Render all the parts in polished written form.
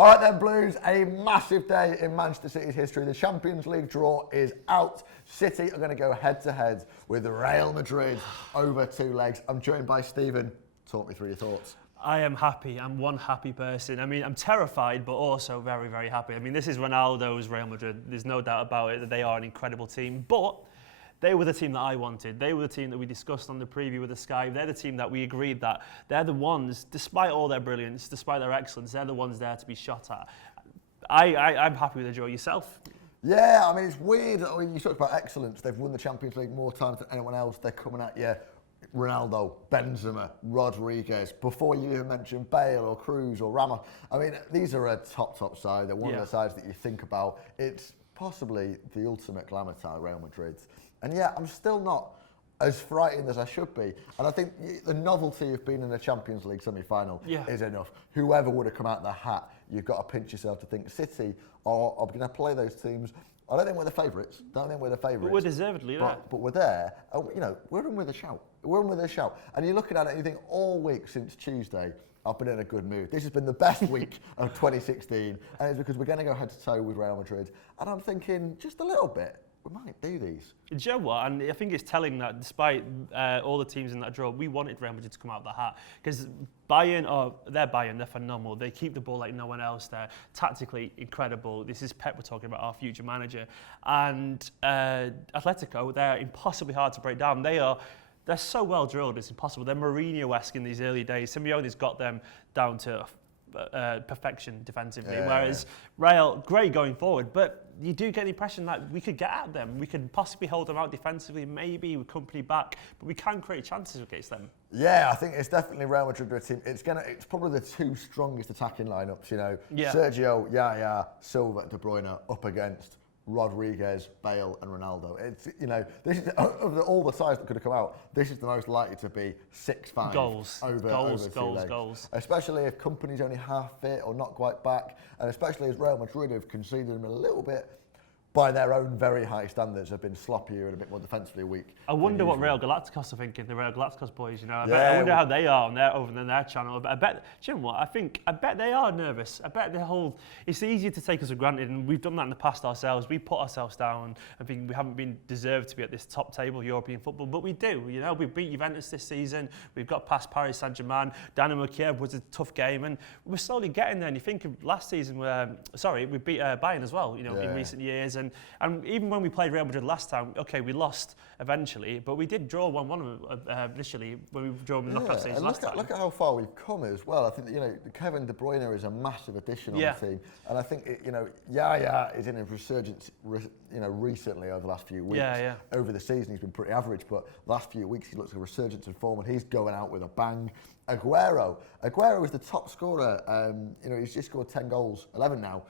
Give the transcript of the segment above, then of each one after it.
All right then, Blues, a massive day in Manchester City's history. The Champions League draw is out. City are going to go head-to-head with Real Madrid over 2 legs. I'm joined by Stephen. Talk me through your thoughts. I am happy. I'm one happy person. I mean, I'm terrified, but also very, very happy. I mean, this is Ronaldo's Real Madrid. There's no doubt about it that they are an incredible team, but they were the team that I wanted. They were the team that we discussed on the preview with the Sky. They're the team that we agreed that they're the ones, despite all their brilliance, despite their excellence, they're the ones there to be shot at. I'm happy with the draw. Yourself? Yeah, I mean, it's weird. I mean, you talk about excellence. They've won the Champions League more times than anyone else. They're coming at you. Ronaldo, Benzema, Rodriguez, before you even mention Bale or Cruz or Ramos. I mean, these are a top side. They're one of the sides that you think about. It's possibly the ultimate glamour side, Real Madrid. And yeah, I'm still not as frightened as I should be. And I think the novelty of being in a Champions League semi-final is enough. Whoever would have come out of the hat, you've got to pinch yourself to think City are going to play those teams. I don't think we're the favourites. But we're deservedly there. But we're there. You know, we're in with a shout. We're in with a shout. And you're looking at it and you think, all week since Tuesday, I've been in a good mood. This has been the best week of 2016. And it's because we're going to go head-to-toe with Real Madrid. And I'm thinking, just a little bit, we might do these. Do you know what? And I think it's telling that despite all the teams in that draw, we wanted Real Madrid to come out of the hat. Because they're phenomenal. They keep the ball like no one else. They're tactically incredible. This is Pep we're talking about, our future manager. And Atletico, they're impossibly hard to break down. They're so well drilled, it's impossible. They're Mourinho-esque in these early days. Simeone's got them down to perfection defensively, whereas Real, great going forward, but you do get the impression that we could get at them. We could possibly hold them out defensively, maybe with company back, but we can create chances against them. Yeah, I think it's definitely Real Madrid team. It's probably the 2 strongest attacking lineups, you know. Yeah. Sergio, Yaya, Silva, De Bruyne up against Rodriguez, Bale and Ronaldo. It's, you know, this is of all the sides that could have come out, this is the most likely to be 6-5 goals. Especially if Company's only half fit or not quite back, and especially as Real Madrid have conceded them a little bit by their own very high standards, have been sloppier and a bit more defensively weak. I wonder what Real Galacticos are thinking, the Real Galacticos boys, you know. I wonder how they are over on their channel. I bet, do you know what, I bet they are nervous. I bet it's easier to take us for granted, and we've done that in the past ourselves. We put ourselves down and think we haven't been deserved to be at this top table of European football, but we do, you know. We beat Juventus this season, we've got past Paris Saint-Germain, Dynamo Kiev was a tough game, and we're slowly getting there. And you think of last season, we beat Bayern as well, you know, in recent years. And even when we played Real Madrid last time, okay, we lost eventually, but we did draw 1-1 initially when we drew them in knockout stages last time. Look at how far we've come as well. I think that, you know, Kevin De Bruyne is a massive addition on the team, and I think you know, Yaya is in a resurgence. You know, recently over the last few weeks, over the season he's been pretty average, but last few weeks he looks like a resurgence in form, and he's going out with a bang. Aguero is the top scorer. You know, he's just scored 10 goals, 11 now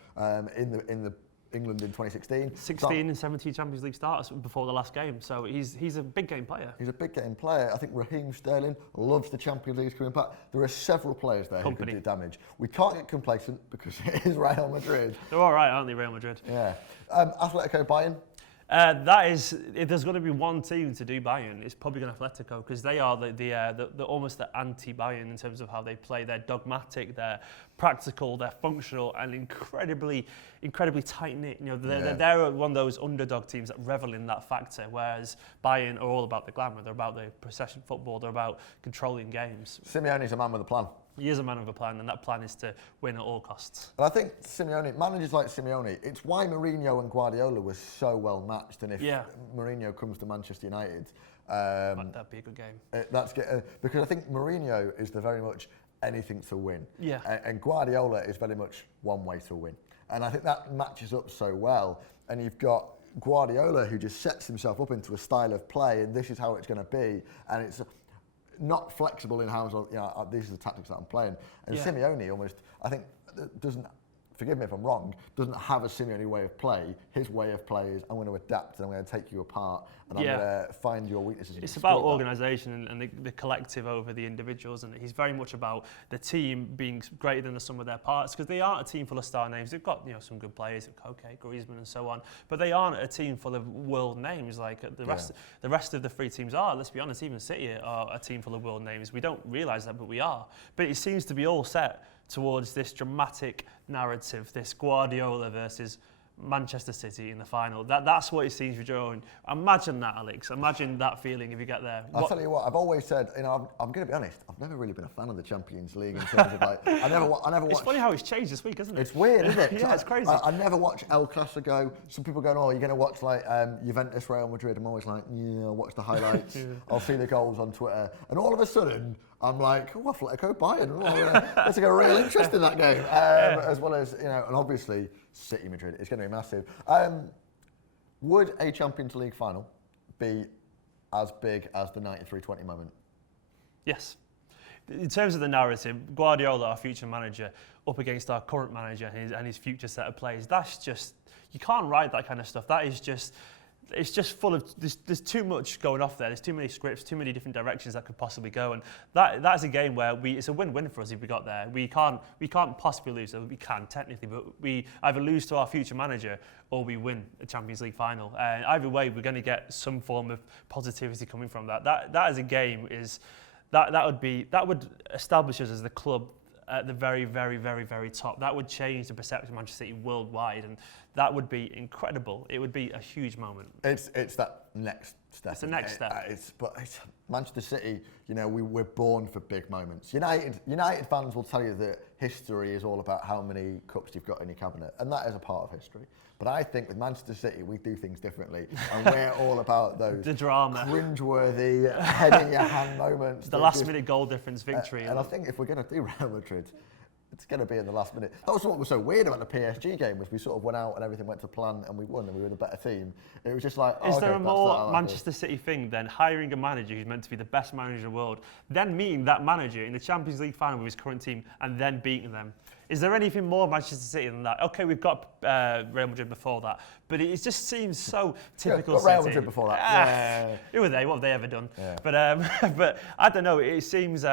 in the England in 2016. 16 and 17 Champions League starts before the last game, so he's a big game player. He's a big game player. I think Raheem Sterling loves the Champions League coming back. There are several players there who can do damage. We can't get complacent because it is Real Madrid. They're all right, aren't they, Real Madrid? Yeah. Atletico Bayern. If there's going to be one team to do Bayern, it's probably going to Atletico, because they are the almost the anti-Bayern in terms of how they play. They're dogmatic, they're practical, they're functional, and incredibly tight-knit. You know, they're one of those underdog teams that revel in that factor, whereas Bayern are all about the glamour. They're about the possession football. They're about controlling games. Simeone's a man with a plan. He is a man with a plan, and that plan is to win at all costs. And I think managers like Simeone, it's why Mourinho and Guardiola were so well matched. And if Mourinho comes to Manchester United, that'd be a good game. Because I think Mourinho is very much anything to win. Yeah. And Guardiola is very much one way to win. And I think that matches up so well. And you've got Guardiola, who just sets himself up into a style of play, and this is how it's going to be. And it's not flexible in how, you know, these are the tactics that I'm playing. And Simeone almost, I think, doesn't, forgive me if I'm wrong, doesn't have a Simeone way of play. His way of play is, I'm going to adapt and I'm going to take you apart and I'm going to find your weaknesses. It's about organisation and the collective over the individuals, and he's very much about the team being greater than the sum of their parts, because they aren't a team full of star names. They've got, you know, some good players, Koke, Griezmann and so on, but they aren't a team full of world names like the rest of the 3 teams are. Let's be honest, even City are a team full of world names. We don't realise that, but we are. But it seems to be all set towards this dramatic narrative, this Guardiola versus Manchester City in the final. That's what it seems we're drawing. Imagine that, Alex. Imagine that feeling if you get there. I'll tell you what, I've always said, I'm going to be honest, I've never really been a fan of the Champions League in terms of like, I never watched. It's funny how it's changed this week, isn't it? It's weird, isn't it? Yeah, it's crazy. I never watch El Clasico. Some people go, oh, you're going to watch like Juventus, Real Madrid. I'm always like, yeah, I'll watch the highlights. I'll see the goals on Twitter. And all of a sudden, I'm like, oh, Atletico Bayern. Let's take a real interest in that game. As well as, and obviously City Madrid. It's going to be massive. Would a Champions League final be as big as the 93-20 moment? Yes. In terms of the narrative, Guardiola, our future manager, up against our current manager and his future set of players, that's just, you can't write that kind of stuff. That is just, it's just full of, there's too much going off there. There's too many scripts, too many different directions that could possibly go. And that's a game where it's a win-win for us if we got there. We can't possibly lose. We can technically, but we either lose to our future manager or we win a Champions League final. And either way, we're going to get some form of positivity coming from that. That as a game is, that would establish us as the club at the very, very, very, very top. That would change the perception of Manchester City worldwide, and that would be incredible. It would be a huge moment. It's that next step. It's the next step. But Manchester City, we're born for big moments. United fans will tell you that history is all about how many cups you've got in your cabinet, and that is a part of history. But I think with Manchester City, we do things differently, and we're all about those the drama, cringeworthy, head in your hand moments. The last-minute goal difference victory. And I think if we're going to do Real Madrid, it's going to be in the last minute. That was what was so weird about the PSG game, was we sort of went out and everything went to plan and we won and we were the better team. It was just like, is there a more Manchester City thing than hiring a manager who's meant to be the best manager in the world, then meeting that manager in the Champions League final with his current team and then beating them? Is there anything more Manchester City than that? Okay, we've got Real Madrid before that, but it just seems so typical City. Real Madrid before that. Yeah. Who are they? What have they ever done? Yeah. But I don't know. It seems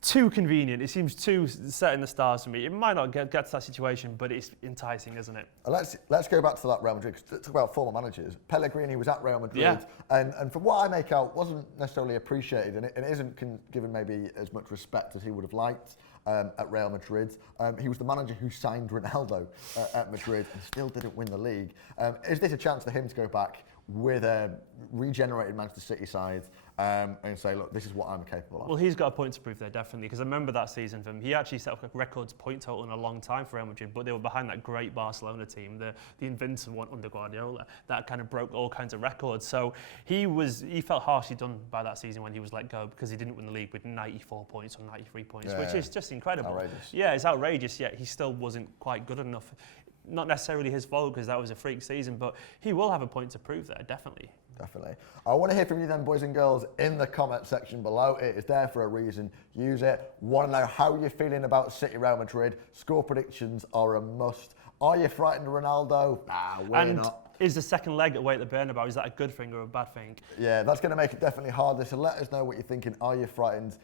too convenient. It seems too set in the stars for me. It might not get to that situation, but it's enticing, isn't it? Let's go back to that Real Madrid. Talk about former managers. Pellegrini was at Real Madrid, yeah. and from what I make out, wasn't necessarily appreciated, and it isn't given maybe as much respect as he would have liked. At Real Madrid. He was the manager who signed Ronaldo at Madrid and still didn't win the league. Is this a chance for him to go back with a regenerated Manchester City side and say, look, this is what I'm capable of? Well, he's got a point to prove there, definitely, because I remember that season for him. He actually set up a records point total in a long time for Real Madrid, but they were behind that great Barcelona team, the invincible one under Guardiola, that kind of broke all kinds of records. So he felt harshly done by that season when he was let go, because he didn't win the league with 94 points or 93 points, which is just incredible. Outrageous. Yeah, it's outrageous, yet he still wasn't quite good enough. Not necessarily his fault, because that was a freak season, but he will have a point to prove there, definitely. Definitely. I want to hear from you then, boys and girls, in the comment section below. It is there for a reason. Use it. Want to know how you're feeling about City Real Madrid. Score predictions are a must. Are you frightened of Ronaldo? Nah, we're not. Is the second leg away at the Bernabeu, is that a good thing or a bad thing? Yeah, that's going to make it definitely harder. So let us know what you're thinking. Are you frightened?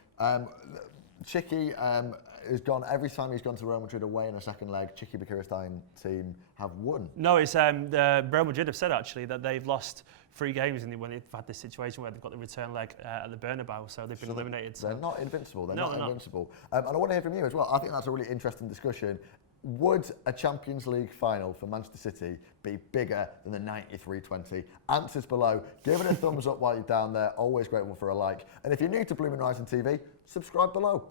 Chicky has gone, every time he's gone to Real Madrid away in a second leg, Chicky Bucurestein team have won. No, it's the Real Madrid have said actually that they've lost 3 games when they've had this situation where they've got the return leg at the Bernabeu, so they've been eliminated. They're not invincible. They're not invincible. And I want to hear from you as well. I think that's a really interesting discussion. Would a Champions League final for Manchester City be bigger than the 93-20? Answers below. Give it a thumbs up while you're down there. Always grateful for a like. And if you're new to BlueMoonRisingTV, subscribe below.